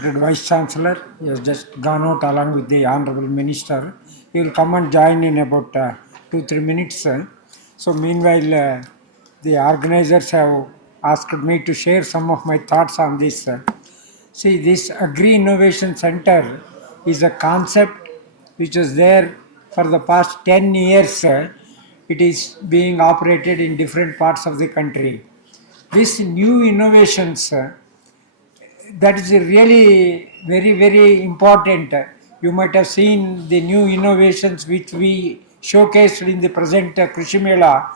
Vice Chancellor, he has just gone out along with the Honorable Minister. He will come and join in about 2-3 minutes. So, meanwhile, the organizers have asked me to share some of my thoughts on this. See, this Agri Innovation Center is a concept which is there for the past 10 years. It is being operated in different parts of the country. These new innovations that is really very important. You might have seen the new innovations which we showcased in the present Krishi Mela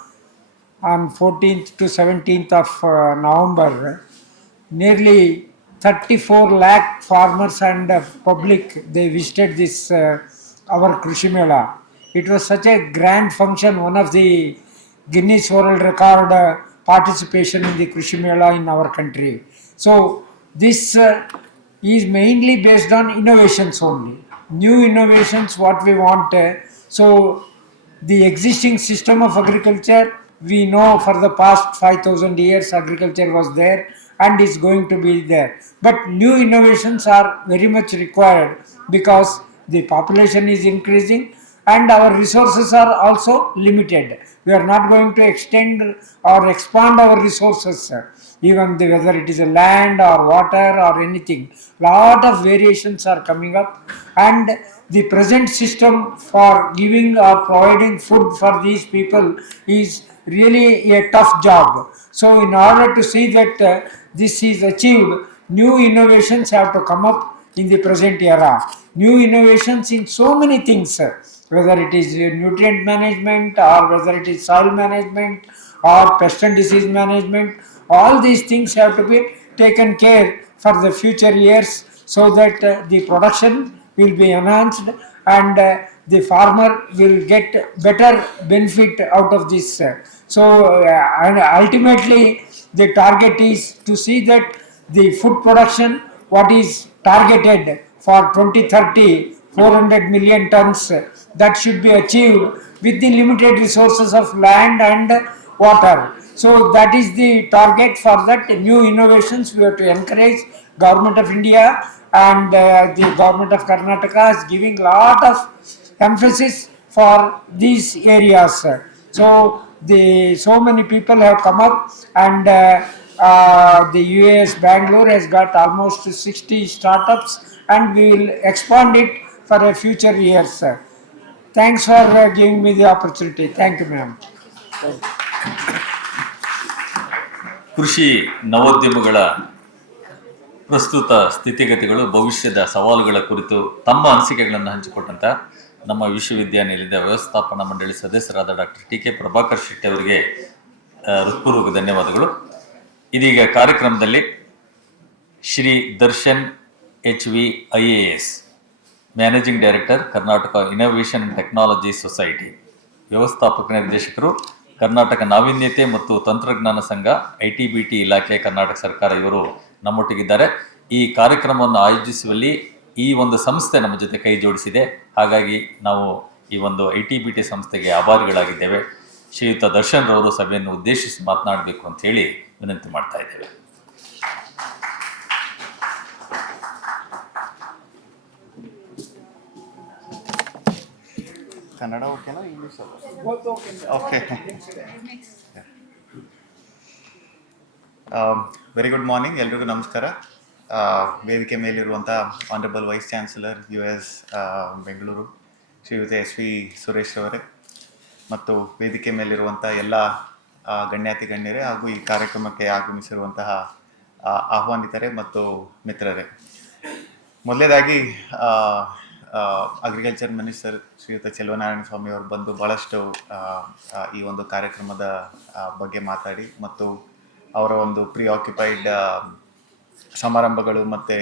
on 14th to 17th of November. Nearly 34 lakh farmers and public, they visited this our Krishi Mela. It was such a grand function, one of the Guinness World Record participation in the Krishi Mela in our country. So this is mainly based on innovations only. New innovations, what we want. So the existing system of agriculture, we know for the past 5,000 years agriculture was there and is going to be there. But new innovations are very much required because the population is increasing and our resources are also limited. We are not going to extend or expand our resources, even whether it is a land or water or anything. Lot of variations are coming up, and the present system for giving or providing food for these people is really a tough job. So in order to see that this is achieved, new innovations have to come up in the present era. New innovations in so many things, whether it is nutrient management or whether it is soil management or pest and disease management, all these things have to be taken care for the future years so that the production will be enhanced and the farmer will get better benefit out of this. So and ultimately the target is to see that the food production, what is targeted for 2030, 400 million tons, that should be achieved with the limited resources of land and water. So that is the target. For that, new innovations we have to encourage. Government of India and the government of Karnataka is giving lot of emphasis for these areas. So so many people have come up, and the UAS Bangalore has got almost 60 startups, and we will expand it for a future years. Thanks for giving me the opportunity. Thank you, ma'am. ಕೃಷಿ ನವೋದ್ಯಮಗಳ ಪ್ರಸ್ತುತ ಸ್ಥಿತಿಗತಿಗಳು, ಭವಿಷ್ಯದ ಸವಾಲುಗಳ ಕುರಿತು ತಮ್ಮ ಅನಿಸಿಕೆಗಳನ್ನು ಹಂಚಿಕೊಟ್ಟಂತ ನಮ್ಮ ವಿಶ್ವವಿದ್ಯಾನಿಲಯದ ವ್ಯವಸ್ಥಾಪನಾ ಮಂಡಳಿ ಸದಸ್ಯರಾದ doctor T K Prabhakar Shetty ಅವರಿಗೆ ಹೃತ್ಪೂರ್ವಕ ಧನ್ಯವಾದಗಳು. ಇದೀಗ ಕಾರ್ಯಕ್ರಮದಲ್ಲಿ Shri Darshan HV IAS, managing director, Karnataka innovation and technology society, ವ್ಯವಸ್ಥಾಪಕ ನಿರ್ದೇಶಕರು, ಕರ್ನಾಟಕ ನಾವೀನ್ಯತೆ ಮತ್ತು ತಂತ್ರಜ್ಞಾನ ಸಂಘ, ITBT ಇಲಾಖೆ, ಕರ್ನಾಟಕ ಸರ್ಕಾರ, ಇವರು ನಮ್ಮೊಟ್ಟಿಗಿದ್ದಾರೆ. ಈ ಕಾರ್ಯಕ್ರಮವನ್ನು ಆಯೋಜಿಸುವಲ್ಲಿ ಈ ಒಂದು ಸಂಸ್ಥೆ ನಮ್ಮ ಜೊತೆ ಕೈ ಜೋಡಿಸಿದೆ. ಹಾಗಾಗಿ ನಾವು ಈ ಒಂದು ITBT ಸಂಸ್ಥೆಗೆ ಆಭಾರಿಗಳಾಗಿದ್ದೇವೆ. ಶ್ರೀಯುತ ದರ್ಶನ್ ರವರು ಸಭೆಯನ್ನು ಉದ್ದೇಶಿಸಿ ಮಾತನಾಡಬೇಕು ಅಂತ ಹೇಳಿ ವಿನಂತಿ ಮಾಡ್ತಾ ಇದ್ದೇವೆ. ಕನ್ನಡ ಓಕೆನಾ, English? Okay. Very good morning, ಎಲ್ರಿಗೂ ನಮಸ್ಕಾರ. ವೇದಿಕೆ ಮೇಲಿರುವಂಥ honourable vice chancellor US Bengaluru ಶ್ರೀಯುತ SV ಸುರೇಶ್ ಅವರೇ, ಮತ್ತು ವೇದಿಕೆ ಮೇಲಿರುವಂಥ ಎಲ್ಲ ಗಣ್ಯಾತಿ ಗಣ್ಯರೇ ಹಾಗೂ ಈ ಕಾರ್ಯಕ್ರಮಕ್ಕೆ ಆಗಮಿಸಿರುವಂತಹ ಆಹ್ವಾನಿತರೇ ಮತ್ತು ಮಿತ್ರರೇ, ಮೊದಲೇದಾಗಿ ಅಗ್ರಿಕಲ್ಚರ್ ಮಿನಿಸ್ಟರ್ ಶ್ರೀಯುತ ಚೆಲುವನಾರಾಯಣ ಸ್ವಾಮಿ ಅವರು ಬಂದು ಭಾಳಷ್ಟು ಈ ಒಂದು ಕಾರ್ಯಕ್ರಮದ ಬಗ್ಗೆ ಮಾತಾಡಿ, ಮತ್ತು ಅವರ ಒಂದು ಆಕ್ಯುಪೈಡ್ ಸಮಾರಂಭಗಳು ಮತ್ತು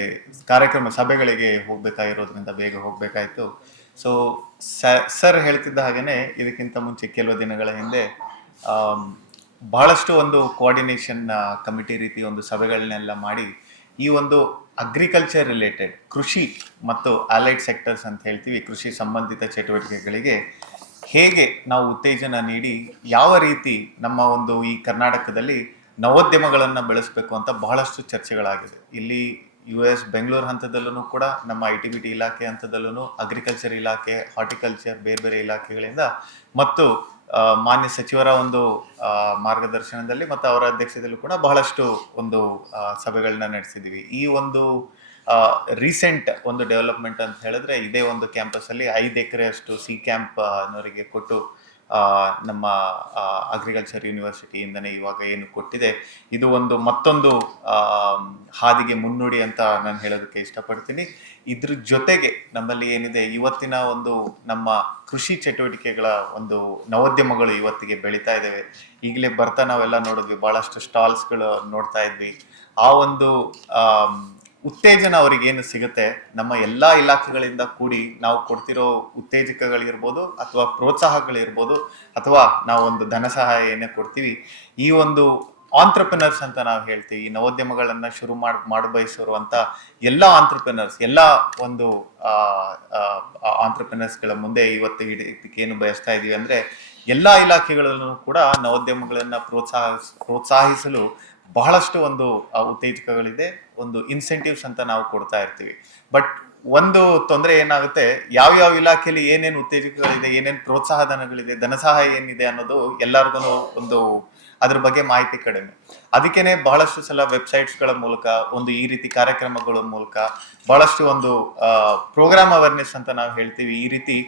ಕಾರ್ಯಕ್ರಮ ಸಭೆಗಳಿಗೆ ಹೋಗಬೇಕಾಗಿರೋದ್ರಿಂದ ಬೇಗ ಹೋಗಬೇಕಾಯಿತು. ಸೊ ಸರ್ ಹೇಳ್ತಿದ್ದ ಹಾಗೆಯೇ ಇದಕ್ಕಿಂತ ಮುಂಚೆ ಕೆಲವು ದಿನಗಳ ಹಿಂದೆ ಬಹಳಷ್ಟು ಒಂದು ಕೋಆರ್ಡಿನೇಷನ್ ಕಮಿಟಿ ರೀತಿ ಒಂದು ಸಭೆಗಳನ್ನೆಲ್ಲ ಮಾಡಿ ಈ ಒಂದು ಅಗ್ರಿಕಲ್ಚರ್ ರಿಲೇಟೆಡ್, ಕೃಷಿ ಮತ್ತು ಅಲೈಡ್ ಸೆಕ್ಟರ್ಸ್ ಅಂತ ಹೇಳ್ತೀವಿ, ಕೃಷಿ ಸಂಬಂಧಿತ ಚಟುವಟಿಕೆಗಳಿಗೆ ಹೇಗೆ ನಾವು ಉತ್ತೇಜನ ನೀಡಿ ಯಾವ ರೀತಿ ನಮ್ಮ ಒಂದು ಈ ಕರ್ನಾಟಕದಲ್ಲಿ ನವೋದ್ಯಮಗಳನ್ನು ಬೆಳೆಸಬೇಕು ಅಂತ ಬಹಳಷ್ಟು ಚರ್ಚೆಗಳಾಗಿದೆ. ಇಲ್ಲಿ US ಬೆಂಗಳೂರು ಹಂತದಲ್ಲೂ ಕೂಡ ನಮ್ಮ ITBT ಇಲಾಖೆ ಹಂತದಲ್ಲೂ ಅಗ್ರಿಕಲ್ಚರ್ ಇಲಾಖೆ, ಹಾರ್ಟಿಕಲ್ಚರ್, ಬೇರೆ ಬೇರೆ ಇಲಾಖೆಗಳಿಂದ ಮತ್ತು ಮಾನ್ಯ ಸಚಿವರ ಒಂದು ಮಾರ್ಗದರ್ಶನದಲ್ಲಿ ಮತ್ತು ಅವರ ಅಧ್ಯಕ್ಷತೆಯಲ್ಲೂ ಕೂಡ ಬಹಳಷ್ಟು ಒಂದು ಸಭೆಗಳನ್ನ ನಡೆಸಿದ್ದೀವಿ. ಈ ಒಂದು ರೀಸೆಂಟ್ ಒಂದು ಡೆವಲಪ್ಮೆಂಟ್ ಅಂತ ಹೇಳಿದ್ರೆ ಇದೇ ಒಂದು ಕ್ಯಾಂಪಸ್ಸಲ್ಲಿ 5 ಎಕರೆಯಷ್ಟು ಸಿ ಕ್ಯಾಂಪ್ ನವರಿಗೆ ಕೊಟ್ಟು ನಮ್ಮ ಅಗ್ರಿಕಲ್ಚರ್ ಯೂನಿವರ್ಸಿಟಿಯಿಂದನೇ ಇವಾಗ ಏನು ಕೊಟ್ಟಿದೆ, ಇದು ಒಂದು ಮತ್ತೊಂದು ಹಾದಿಗೆ ಮುನ್ನುಡಿ ಅಂತ ನಾನು ಹೇಳೋದಕ್ಕೆ ಇಷ್ಟಪಡ್ತೀನಿ. ಇದ್ರ ಜೊತೆಗೆ ನಮ್ಮಲ್ಲಿ ಏನಿದೆ, ಇವತ್ತಿನ ಒಂದು ನಮ್ಮ ಕೃಷಿ ಚಟುವಟಿಕೆಗಳ ಒಂದು ನವೋದ್ಯಮಗಳು ಇವತ್ತಿಗೆ ಬೆಳೀತಾ ಇದ್ದಾವೆ. ಈಗಲೇ ಬರ್ತಾ ನಾವೆಲ್ಲ ನೋಡಿದ್ವಿ, ಭಾಳಷ್ಟು ಸ್ಟಾಲ್ಸ್ಗಳು ನೋಡ್ತಾ ಇದ್ವಿ. ಆ ಒಂದು ಉತ್ತೇಜನ ಅವ್ರಿಗೇನು ಸಿಗುತ್ತೆ, ನಮ್ಮ ಎಲ್ಲ ಇಲಾಖೆಗಳಿಂದ ಕೂಡಿ ನಾವು ಕೊಡ್ತಿರೋ ಉತ್ತೇಜಕಗಳಿರ್ಬೋದು ಅಥವಾ ಪ್ರೋತ್ಸಾಹಗಳಿರ್ಬೋದು ಅಥವಾ ನಾವು ಒಂದು ಧನ ಸಹಾಯ ಏನೇ ಕೊಡ್ತೀವಿ, ಈ ಒಂದು ಆಂಟ್ರಪ್ರಿನರ್ಸ್ ಅಂತ ನಾವು ಹೇಳ್ತೀವಿ, ಈ ನವೋದ್ಯಮಗಳನ್ನ ಶುರು ಮಾಡಬಯಸಿರುವಂತ ಎಲ್ಲ ಆಂಟ್ರಪ್ರಿನರ್ಸ್, ಎಲ್ಲ ಒಂದು ಆಂಟ್ರಪ್ರಿನರ್ಸ್ಗಳ ಮುಂದೆ ಇವತ್ತು ಏನು ಬಯಸ್ತಾ ಇದೀವಿ ಅಂದ್ರೆ, ಎಲ್ಲ ಇಲಾಖೆಗಳಲ್ಲೂ ಕೂಡ ನವೋದ್ಯಮಗಳನ್ನ ಪ್ರೋತ್ಸಾಹಿಸಲು ಬಹಳಷ್ಟು ಒಂದು ಉತ್ತೇಜಕಗಳಿದೆ, ಒಂದು ಇನ್ಸೆಂಟಿವ್ಸ್ ಅಂತ ನಾವು ಕೊಡ್ತಾ ಇರ್ತೀವಿ. ಬಟ್ ಒಂದು ತೊಂದರೆ ಏನಾಗುತ್ತೆ, ಯಾವ ಇಲಾಖೆಯಲ್ಲಿ ಏನೇನು ಉತ್ತೇಜಕಗಳಿದೆ, ಏನೇನು ಪ್ರೋತ್ಸಾಹ ಧನಗಳಿದೆ, ಧನ ಸಹಾಯ ಏನಿದೆ ಅನ್ನೋದು ಎಲ್ಲರಿಗೂ ಒಂದು ಅದ್ರ ಬಗ್ಗೆ ಮಾಹಿತಿ ಕಡಿಮೆ. ಅದಕ್ಕೇನೆ ಬಹಳಷ್ಟು ಸಲ ವೆಬ್ಸೈಟ್ಸ್ಗಳ ಮೂಲಕ, ಒಂದು ಈ ರೀತಿ ಕಾರ್ಯಕ್ರಮಗಳ ಮೂಲಕ ಬಹಳಷ್ಟು ಒಂದು ಪ್ರೋಗ್ರಾಮ್ ಅವೇರ್ನೆಸ್ ಅಂತ ನಾವು ಹೇಳ್ತೀವಿ, ಈ ರೀತಿ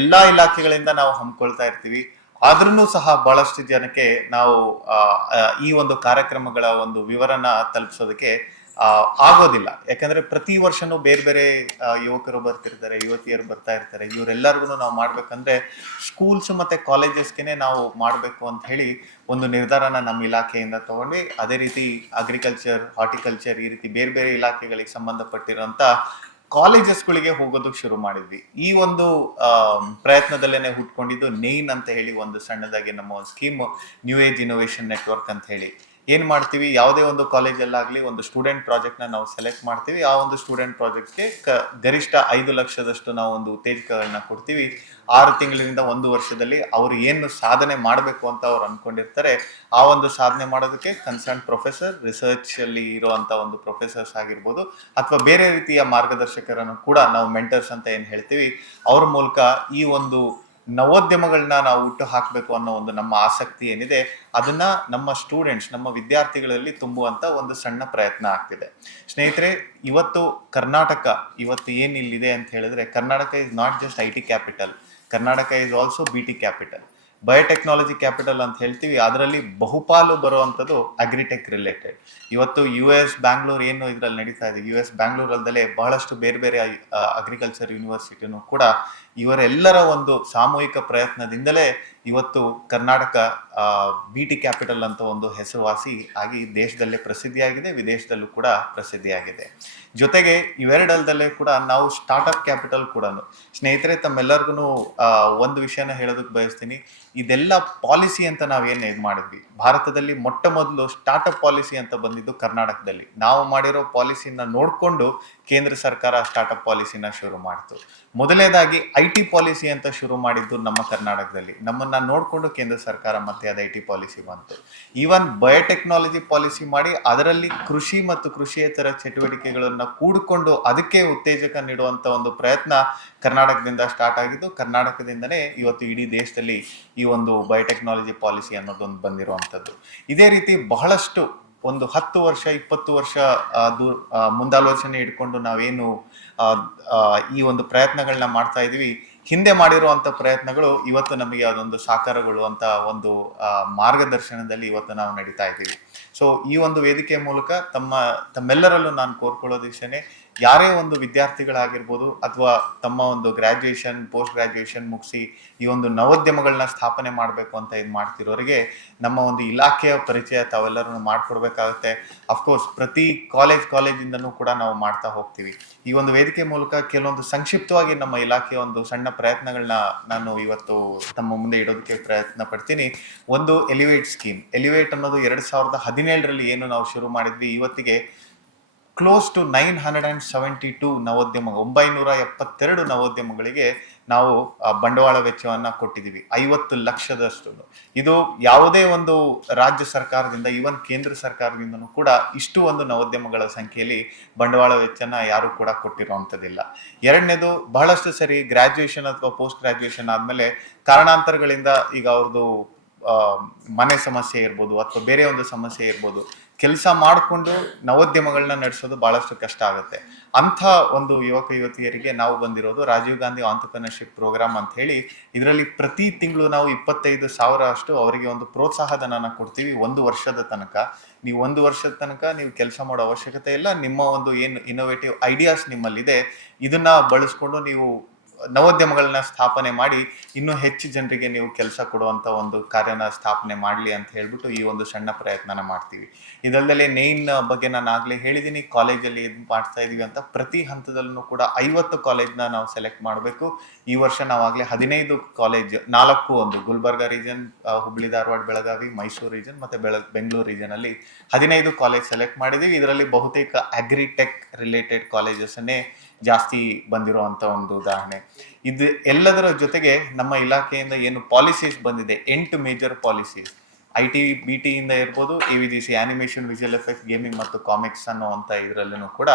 ಎಲ್ಲಾ ಇಲಾಖೆಗಳಿಂದ ನಾವು ಹಮ್ಮಿಕೊಳ್ತಾ ಇರ್ತೀವಿ. ಆದ್ರೂ ಸಹ ಬಹಳಷ್ಟು ಜನಕ್ಕೆ ನಾವು ಈ ಒಂದು ಕಾರ್ಯಕ್ರಮಗಳ ಒಂದು ವಿವರನ ತಲುಪಿಸೋದಕ್ಕೆ ಆಗೋದಿಲ್ಲ. ಯಾಕಂದ್ರೆ ಪ್ರತಿ ವರ್ಷನೂ ಬೇರೆ ಬೇರೆ ಯುವಕರು ಬರ್ತಿರ್ತಾರೆ, ಯುವತಿಯರು ಬರ್ತಾ ಇರ್ತಾರೆ. ಇವರೆಲ್ಲರಿಗೂ ನಾವು ಮಾಡ್ಬೇಕಂದ್ರೆ ಸ್ಕೂಲ್ಸ್ ಮತ್ತೆ ಕಾಲೇಜಸ್ಗೆನೆ ನಾವು ಮಾಡಬೇಕು ಅಂತ ಹೇಳಿ ಒಂದು ನಿರ್ಧಾರನ ನಮ್ಮ ಇಲಾಖೆಯಿಂದ ತಗೊಂಡ್ವಿ. ಅದೇ ರೀತಿ ಅಗ್ರಿಕಲ್ಚರ್, ಹಾರ್ಟಿಕಲ್ಚರ್, ಈ ರೀತಿ ಬೇರೆ ಬೇರೆ ಇಲಾಖೆಗಳಿಗೆ ಸಂಬಂಧಪಟ್ಟಿರುವಂತ ಕಾಲೇಜಸ್ಗಳಿಗೆ ಹೋಗೋದಕ್ಕೆ ಶುರು ಮಾಡಿದ್ವಿ. ಈ ಒಂದು ಪ್ರಯತ್ನದಲ್ಲೇನೆ ಹುಟ್ಕೊಂಡಿದ್ದು ನೈನ್ ಅಂತ ಹೇಳಿ ಒಂದು ಸಣ್ಣದಾಗಿ ನಮ್ಮ ಒಂದು scheme, new age innovation network ಅಂತ ಹೇಳಿ. ಏನ್ ಮಾಡ್ತೀವಿ, ಯಾವುದೇ ಒಂದು ಕಾಲೇಜಲ್ಲಾಗ್ಲಿ ಒಂದು ಸ್ಟೂಡೆಂಟ್ ಪ್ರಾಜೆಕ್ಟ್ನ ನಾವು ಸೆಲೆಕ್ಟ್ ಮಾಡ್ತೀವಿ. ಆ ಒಂದು ಸ್ಟೂಡೆಂಟ್ ಪ್ರಾಜೆಕ್ಟ್ಗೆ ಗರಿಷ್ಠ 5 ಲಕ್ಷದಷ್ಟು ನಾವು ಒಂದು ಉತ್ತೇಜಕಗಳನ್ನ ಕೊಡ್ತೀವಿ. 6 ತಿಂಗಳಿಂದ 1 ವರ್ಷದಲ್ಲಿ ಅವರು ಏನು ಸಾಧನೆ ಮಾಡಬೇಕು ಅಂತ ಅವ್ರು ಅನ್ಕೊಂಡಿರ್ತಾರೆ, ಆ ಒಂದು ಸಾಧನೆ ಮಾಡೋದಕ್ಕೆ ಕನ್ಸರ್ನ್ ಪ್ರೊಫೆಸರ್, ರಿಸರ್ಚ್ ಅಲ್ಲಿ ಇರುವಂತ ಒಂದು ಪ್ರೊಫೆಸರ್ಸ್ ಆಗಿರ್ಬೋದು ಅಥವಾ ಬೇರೆ ರೀತಿಯ ಮಾರ್ಗದರ್ಶಕರನ್ನು ಕೂಡ ನಾವು ಮೆಂಟರ್ಸ್ ಅಂತ ಏನ್ ಹೇಳ್ತೀವಿ, ಅವ್ರ ಮೂಲಕ ಈ ಒಂದು ನವೋದ್ಯಮಗಳನ್ನ ನಾವು ಹುಟ್ಟು ಹಾಕಬೇಕು ಅನ್ನೋ ಒಂದು ನಮ್ಮ ಆಸಕ್ತಿ ಏನಿದೆ, ಅದನ್ನ ನಮ್ಮ ಸ್ಟೂಡೆಂಟ್ಸ್, ನಮ್ಮ ವಿದ್ಯಾರ್ಥಿಗಳಲ್ಲಿ ತುಂಬುವಂತ ಒಂದು ಸಣ್ಣ ಪ್ರಯತ್ನ ಆಗ್ತಿದೆ. ಸ್ನೇಹಿತರೆ, ಇವತ್ತು ಕರ್ನಾಟಕ ಇವತ್ತು ಏನ್ ಇಲ್ಲಿದೆ ಅಂತ ಹೇಳಿದ್ರೆ, Karnataka is not just IT capital, Karnataka is also BT capital, biotechnology capital ಅಂತ ಹೇಳ್ತೀವಿ. ಅದರಲ್ಲಿ ಬಹುಪಾಲು ಬರುವಂಥದ್ದು ಅಗ್ರಿಟೆಕ್ ರಿಲೇಟೆಡ್. ಇವತ್ತು US ಬ್ಯಾಂಗ್ಳೂರ್ ಏನು ಇದ್ರಲ್ಲಿ ನಡೀತಾ ಇದೆ, US ಬ್ಯಾಂಗ್ಳೂರಲ್ಲದೆ ಬಹಳಷ್ಟು ಬೇರೆ ಬೇರೆ ಅಗ್ರಿಕಲ್ಚರ್ ಯೂನಿವರ್ಸಿಟಿನೂ ಕೂಡ ಇವರೆಲ್ಲರ ಒಂದು ಸಾಮೂಹಿಕ ಪ್ರಯತ್ನದಿಂದಲೇ ಇವತ್ತು ಕರ್ನಾಟಕ BT ಕ್ಯಾಪಿಟಲ್ ಅಂತ ಒಂದು ಹೆಸರುವಾಸಿ ಆಗಿ ದೇಶದಲ್ಲೇ ಪ್ರಸಿದ್ಧಿಯಾಗಿದೆ, ವಿದೇಶದಲ್ಲೂ ಕೂಡ ಪ್ರಸಿದ್ಧಿಯಾಗಿದೆ. ಜೊತೆಗೆ ಇವೆರಡಲ್ಲದಲ್ಲೇ ಕೂಡ ನಾವು ಸ್ಟಾರ್ಟ್ಅಪ್ ಕ್ಯಾಪಿಟಲ್ ಕೂಡ. ಸ್ನೇಹಿತರೆ, ತಮ್ಮೆಲ್ಲರಿಗೂ ಒಂದು ವಿಷಯನ ಹೇಳೋದಕ್ಕೆ ಬಯಸ್ತೀನಿ. ಇದೆಲ್ಲ ಪಾಲಿಸಿ ಅಂತ ನಾವೇನು ಇದು ಮಾಡಿದ್ವಿ, ಭಾರತದಲ್ಲಿ ಮೊಟ್ಟ ಮೊದಲು ಸ್ಟಾರ್ಟ್ಅಪ್ ಪಾಲಿಸಿ ಅಂತ ಬಂದಿದ್ದು ಕರ್ನಾಟಕದಲ್ಲಿ. ನಾವು ಮಾಡಿರೋ ಪಾಲಿಸಿನ ನೋಡಿಕೊಂಡು ಕೇಂದ್ರ ಸರ್ಕಾರ ಸ್ಟಾರ್ಟ್ಅಪ್ ಪಾಲಿಸಿನ ಶುರು ಮಾಡಿತು. ಮೊದಲನೇದಾಗಿ IT ಪಾಲಿಸಿ ಅಂತ ಶುರು ಮಾಡಿದ್ದು ನಮ್ಮ ಕರ್ನಾಟಕದಲ್ಲಿ. ನಮ್ಮನ್ನ ನೋಡಿಕೊಂಡು ಕೇಂದ್ರ ಸರ್ಕಾರ ಮತ್ತೆ ಅದು IT ಪಾಲಿಸಿ ಬಂತು. ಈವನ್ ಬಯೋಟೆಕ್ನಾಲಜಿ ಪಾಲಿಸಿ ಮಾಡಿ ಅದರಲ್ಲಿ ಕೃಷಿ ಮತ್ತು ಕೃಷಿಯೇತರ ಚಟುವಟಿಕೆಗಳನ್ನ ಕೂಡಿಕೊಂಡು ಅದಕ್ಕೆ ಉತ್ತೇಜಕ ನೀಡುವಂತ ಒಂದು ಪ್ರಯತ್ನ ಕರ್ನಾಟಕದಿಂದ ಸ್ಟಾರ್ಟ್ ಆಗಿದ್ದು. ಕರ್ನಾಟಕದಿಂದನೇ ಇವತ್ತು ಇಡೀ ದೇಶದಲ್ಲಿ ಈ ಒಂದು ಬಯೋಟೆಕ್ನಾಲಜಿ ಪಾಲಿಸಿ ಅನ್ನೋದೊಂದು ಬಂದಿರುವಂಥದ್ದು. ಇದೇ ರೀತಿ ಬಹಳಷ್ಟು ಒಂದು 10 ವರ್ಷ 20 ವರ್ಷ ಮುಂದಾಲೋಚನೆ ಇಟ್ಕೊಂಡು ನಾವೇನು ಈ ಒಂದು ಪ್ರಯತ್ನಗಳನ್ನ ಮಾಡ್ತಾ ಇದೀವಿ, ಹಿಂದೆ ಮಾಡಿರುವಂತ ಪ್ರಯತ್ನಗಳು ಇವತ್ತು ನಮಗೆ ಅದೊಂದು ಸಾಕಾರಗೊಳ್ಳುವಂತ ಒಂದು ಮಾರ್ಗದರ್ಶನದಲ್ಲಿ ಇವತ್ತು ನಾವು ನಡೀತಾ ಇದ್ದೀವಿ. ಸೊ ಈ ಒಂದು ವೇದಿಕೆ ಮೂಲಕ ತಮ್ಮೆಲ್ಲರಲ್ಲೂ ನಾನು ಕೋರ್ಕೊಳ್ಳೋದು ಇಷ್ಟನೇ, ಯಾರೇ ಒಂದು ವಿದ್ಯಾರ್ಥಿಗಳಾಗಿರ್ಬೋದು ಅಥವಾ ತಮ್ಮ ಒಂದು ಗ್ರಾಜ್ಯುಯೇಷನ್, ಪೋಸ್ಟ್ ಗ್ರಾಜ್ಯುಯೇಷನ್ ಮುಗಿಸಿ ಈ ಒಂದು ನವೋದ್ಯಮಗಳನ್ನ ಸ್ಥಾಪನೆ ಮಾಡಬೇಕು ಅಂತ ಇದು ಮಾಡ್ತಿರೋರಿಗೆ ನಮ್ಮ ಒಂದು ಇಲಾಖೆಯ ಪರಿಚಯ ತಾವೆಲ್ಲರೂ ಮಾಡಿಕೊಡ್ಬೇಕಾಗುತ್ತೆ. ಅಫ್ಕೋರ್ಸ್ ಪ್ರತಿ ಕಾಲೇಜಿಂದನೂ ಕೂಡ ನಾವು ಮಾಡ್ತಾ ಹೋಗ್ತೀವಿ. ಈ ಒಂದು ವೇದಿಕೆ ಮೂಲಕ ಕೆಲವೊಂದು ಸಂಕ್ಷಿಪ್ತವಾಗಿ ನಮ್ಮ ಇಲಾಖೆಯ ಒಂದು ಸಣ್ಣ ಪ್ರಯತ್ನಗಳನ್ನ ನಾನು ಇವತ್ತು ತಮ್ಮ ಮುಂದೆ ಇಡೋದಕ್ಕೆ ಪ್ರಯತ್ನ ಪಡ್ತೀನಿ. ಒಂದು ಎಲಿವೇಟ್ ಸ್ಕೀಮ್. ಎಲಿವೇಟ್ ಅನ್ನೋದು 2017ರಲ್ಲಿ ಏನು ನಾವು ಶುರು ಮಾಡಿದ್ವಿ, ಇವತ್ತಿಗೆ ಕ್ಲೋಸ್ ಟು 972 972 ನವೋದ್ಯಮಗಳಿಗೆ ನಾವು ಬಂಡವಾಳ ವೆಚ್ಚವನ್ನ ಕೊಟ್ಟಿದ್ದೀವಿ, 50 ಲಕ್ಷದಷ್ಟು. ಇದು ಯಾವುದೇ ಒಂದು ರಾಜ್ಯ ಸರ್ಕಾರದಿಂದ, ಈವನ್ ಕೇಂದ್ರ ಸರ್ಕಾರದಿಂದನೂ ಕೂಡ ಇಷ್ಟು ಒಂದು ನವೋದ್ಯಮಗಳ ಸಂಖ್ಯೆಯಲ್ಲಿ ಬಂಡವಾಳ ವೆಚ್ಚನ ಯಾರು ಕೂಡ ಕೊಟ್ಟಿರುವಂಥದ್ದಿಲ್ಲ. ಎರಡನೇದು, ಬಹಳಷ್ಟು ಸರಿ ಗ್ರಾಜ್ಯುಯೇಷನ್ ಅಥವಾ ಪೋಸ್ಟ್ ಗ್ರಾಜ್ಯುಯೇಷನ್ ಆದ್ಮೇಲೆ ಕಾರಣಾಂತರಗಳಿಂದ ಈಗ ಅವ್ರದ್ದು ಮನೆ ಸಮಸ್ಯೆ ಇರ್ಬೋದು ಅಥವಾ ಬೇರೆ ಒಂದು ಸಮಸ್ಯೆ ಇರ್ಬೋದು, ಕೆಲಸ ಮಾಡಿಕೊಂಡು ನವೋದ್ಯಮಗಳನ್ನ ನಡೆಸೋದು ಬಹಳಷ್ಟು ಕಷ್ಟ ಆಗುತ್ತೆ. ಅಂಥ ಒಂದು ಯುವಕ ಯುವತಿಯರಿಗೆ ನಾವು ಬಂದಿರೋದು ರಾಜೀವ್ ಗಾಂಧಿ ಆಂಟರ್‌ಪ್ರಿನರ್‌ಶಿಪ್ ಪ್ರೋಗ್ರಾಮ್ ಅಂತ ಹೇಳಿ. ಇದರಲ್ಲಿ ಪ್ರತಿ ತಿಂಗಳು ನಾವು 25,000 ಅಷ್ಟು ಅವರಿಗೆ ಒಂದು ಪ್ರೋತ್ಸಾಹಧನನ ಕೊಡ್ತೀವಿ 1 ವರ್ಷದ ತನಕ. ನೀವು 1 ವರ್ಷದ ತನಕ ನೀವು ಕೆಲಸ ಮಾಡೋ ಅವಶ್ಯಕತೆ ಇಲ್ಲ. ನಿಮ್ಮ ಒಂದು ಏನು ಇನೋವೇಟಿವ್ ಐಡಿಯಾಸ್ ನಿಮ್ಮಲ್ಲಿದೆ, ಇದನ್ನ ಬಳಸ್ಕೊಂಡು ನೀವು ನವೋದ್ಯಮಗಳನ್ನ ಸ್ಥಾಪನೆ ಮಾಡಿ ಇನ್ನೂ ಹೆಚ್ಚು ಜನರಿಗೆ ನೀವು ಕೆಲಸ ಕೊಡುವಂತ ಒಂದು ಕಾರ್ಯನ ಸ್ಥಾಪನೆ ಮಾಡಲಿ ಅಂತ ಹೇಳ್ಬಿಟ್ಟು ಈ ಒಂದು ಸಣ್ಣ ಪ್ರಯತ್ನನ ಮಾಡ್ತೀವಿ. ಇದಲ್ಲದೆ ನೇನ್ ಬಗ್ಗೆ ನಾನು ಆಗ್ಲೇ ಹೇಳಿದ್ದೀನಿ, ಕಾಲೇಜಲ್ಲಿ ಇದು ಮಾಡ್ತಾ ಇದೀವಿ ಅಂತ. ಪ್ರತಿ ಹಂತದಲ್ಲೂ ಕೂಡ 50 ಕಾಲೇಜ್ನ ನಾವು ಸೆಲೆಕ್ಟ್ ಮಾಡಬೇಕು. ಈ ವರ್ಷ ನಾವಾಗಲೇ 15 ಕಾಲೇಜ್, 4 ಒಂದು ಗುಲ್ಬರ್ಗಾ ರೀಜನ್, ಹುಬ್ಳಿ ಧಾರವಾಡ ಬೆಳಗಾವಿ, ಮೈಸೂರು ರೀಜನ್ ಮತ್ತೆ ಬೆಂಗಳೂರು ರೀಜನ್ ಅಲ್ಲಿ 15 ಕಾಲೇಜ್ ಸೆಲೆಕ್ಟ್ ಮಾಡಿದೀವಿ. ಇದರಲ್ಲಿ ಬಹುತೇಕ ಅಗ್ರಿಟೆಕ್ ರಿಲೇಟೆಡ್ ಕಾಲೇಜಸ್ ಅನ್ನೇ ಜಾಸ್ತಿ ಬಂದಿರುವಂತ ಒಂದು ಉದಾಹರಣೆ. ಇದು ಎಲ್ಲದರ ಜೊತೆಗೆ ನಮ್ಮ ಇಲಾಖೆಯಿಂದ ಏನು ಪಾಲಿಸೀಸ್ ಬಂದಿದೆ, 8 ಮೇಜರ್ ಪಾಲಿಸೀಸ್, IT BT ಇಂದ ಇರ್ಬೋದು, AVGC animation, visual effects, gaming ಮತ್ತು ಕಾಮಿಕ್ಸ್ ಅನ್ನುವಂಥ ಇದರಲ್ಲೂ ಕೂಡ.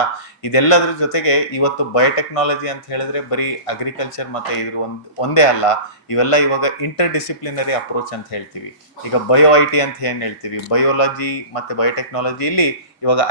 ಇದೆಲ್ಲದರ ಜೊತೆಗೆ ಇವತ್ತು ಬಯೋಟೆಕ್ನಾಲಜಿ ಅಂತ ಹೇಳಿದ್ರೆ ಬರೀ ಅಗ್ರಿಕಲ್ಚರ್ ಮತ್ತೆ ಇದ್ರ ಒಂದೇ ಅಲ್ಲ, ಇವೆಲ್ಲ ಇವಾಗ ಇಂಟರ್ ಡಿಸಿಪ್ಲಿನರಿ ಅಪ್ರೋಚ್ ಅಂತ ಹೇಳ್ತೀವಿ. ಈಗ ಬಯೋ IT ಅಂತ ಏನ್ ಹೇಳ್ತೀವಿ, ಬಯೋಲಜಿ ಮತ್ತೆ ಬಯೋಟೆಕ್ನಾಲಜಿ ಇಲ್ಲಿ ಇವಾಗ